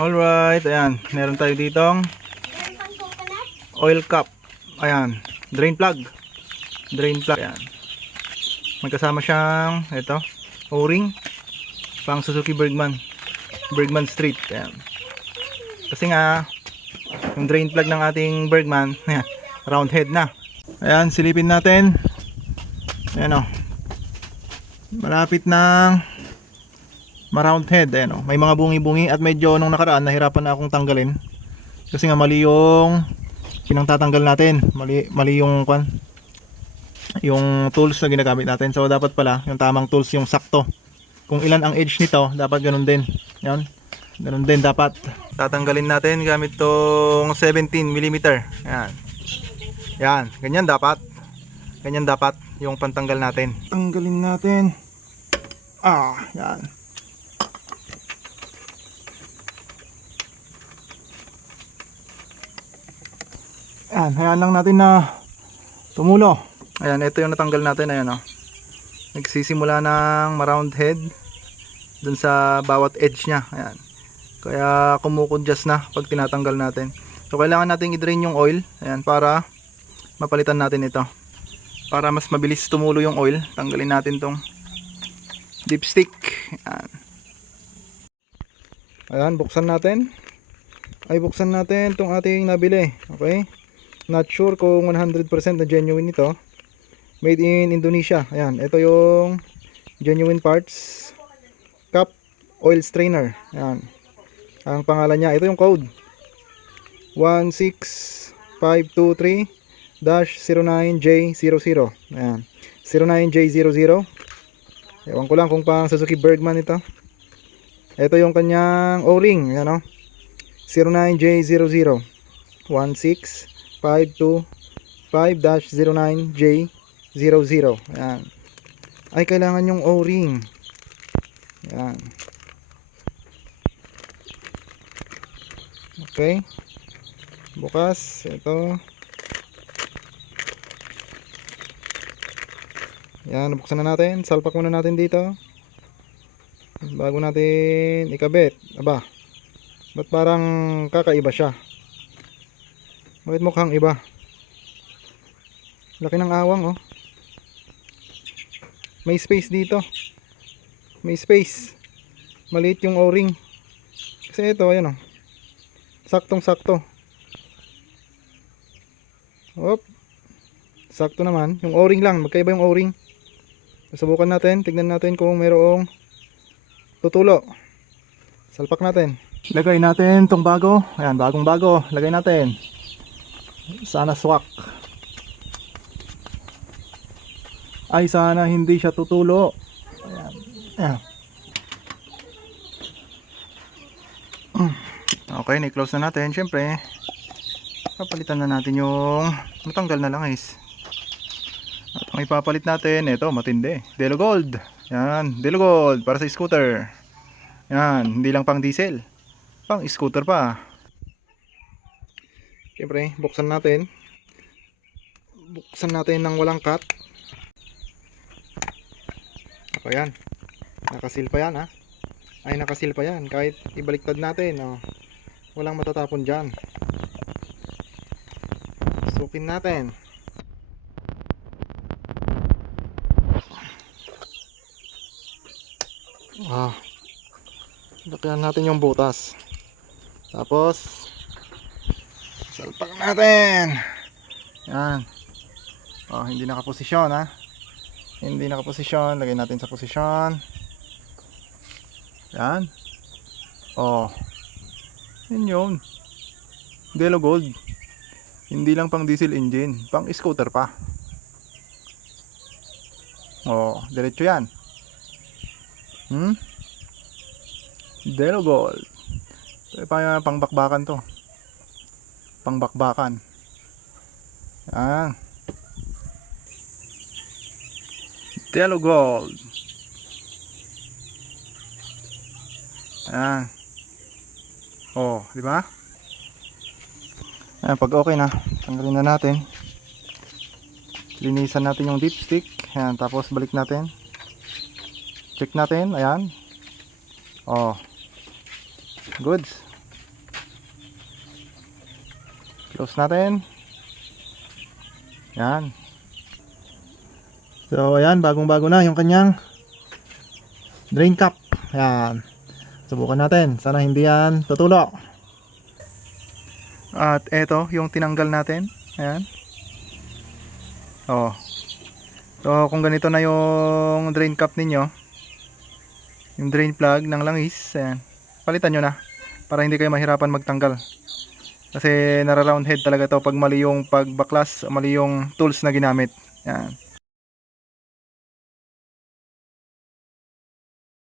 Alright, ayan. Meron tayo ditong oil cap. Ayan, drain plug. Drain plug, ayan. Magkasama siyang ito, O-ring pang Suzuki Bergman Street. Ayan. Kasi nga yung drain plug ng ating Bergman round head na. Ayan, silipin natin. Ayan o, malapit ng ma-round head. Ayan o, may mga bungi-bungi at medyo nung nakaraan nahirapan na akong tanggalin kasi nga mali yung tatanggal natin. Mali yung yung tools na ginagamit natin. So dapat pala yung tamang tools yung sakto. Kung ilan ang edge nito, dapat ganun din. Yan. Ganun din dapat. Tatanggalin natin gamit tong 17mm. Yan. Yan, ganyan dapat. Ganyan dapat yung pantanggal natin. Tanggalin natin. Yan. Yan, hayaan lang natin na tumulo. Ayan, ito yung natanggal natin. Ayan o. Nagsisimula ng ma-round head dun sa bawat edge nya. Ayan. Kaya kumukudyas na pag tinatanggal natin. So kailangan natin i-drain yung oil. Ayan, para mapalitan natin ito. Para mas mabilis tumulo yung oil, tanggalin natin tong dipstick. Ayan. Ayan, buksan natin. Buksan natin tong ating nabili. Okay. Not sure kung 100% na genuine ito. Made in Indonesia. Ayan, ito yung genuine parts. Cap oil strainer. Ayan. Ang pangalan niya, ito yung code. 16523-09J00. Ayan. 09J00. Ewan ko lang kung pang Suzuki Bergman ito. Ito yung kanyang O-ring. Ayan o. 09J00. 16525-09J00. Ayan. Ay, kailangan yung O-ring. Ayan. Okay. Bukas. Ito. Ayan, buksan na natin. Salpak muna natin dito bago natin ikabit. Aba, ba't parang kakaiba siya? Bakit mukhang iba? Laki ng awang oh. May space dito. May space. Maliit yung O-ring. Kasi ito, ayan oh. Saktong sakto. Hop. Sakto naman. Yung O-ring lang. Magkaiba yung O-ring. Subukan natin. Tignan natin kung mayroong tutulo. Salpak natin. Lagay natin tong bago. Ayan, bagong bago. Lagay natin. Sana swak. Ay, sana hindi siya tutulo. Ayan. Ayan. Okay, ni-close na natin. Siyempre, papalitan na natin yung matanggal na lang guys. At ang ipapalit natin, ito, matindi. Delo Gold. Yan, Delo Gold para sa scooter. Yan, hindi lang pang diesel. Pang scooter pa. Siyempre, buksan natin. Buksan natin ng walang cut. O yan. Nakasil pa yan ha. Ay, nakasil pa yan. Kahit ibaliktad natin. Oh. Walang matatapon dyan. Sukin natin. Lakihan natin yung butas. Tapos salpak natin. Yan. Oh, hindi nakaposisyon ha. Hindi nakaposisyon. Lagay natin sa posisyon. Yan. Oh. Yan yun. Delo Gold. Hindi lang pang diesel engine. Pang scooter pa. Oh, diretso yan. Delo Gold. Pang bakbakan to. Pang bakbakan. Yan. Delo Gold. Ayan. Oh, di ba? Ayan, pag okay na, tanggalin na natin. Linisan natin yung dipstick. Ayan, tapos balik natin. Check natin, ayan. Oh. Goods. Close natin. Yan. So ayan, bagong-bago na yung kanyang drain cap. Ayan. Subukan natin. Sana hindi yan tutulo. At eto yung tinanggal natin. Ayan. Oh. So kung ganito na yung drain cap ninyo, yung drain plug ng langis, ayan, palitan nyo na para hindi kayo mahirapan magtanggal. Kasi nara-round head talaga to pag mali yung pagbaklas, mali yung tools na ginamit. Ayan.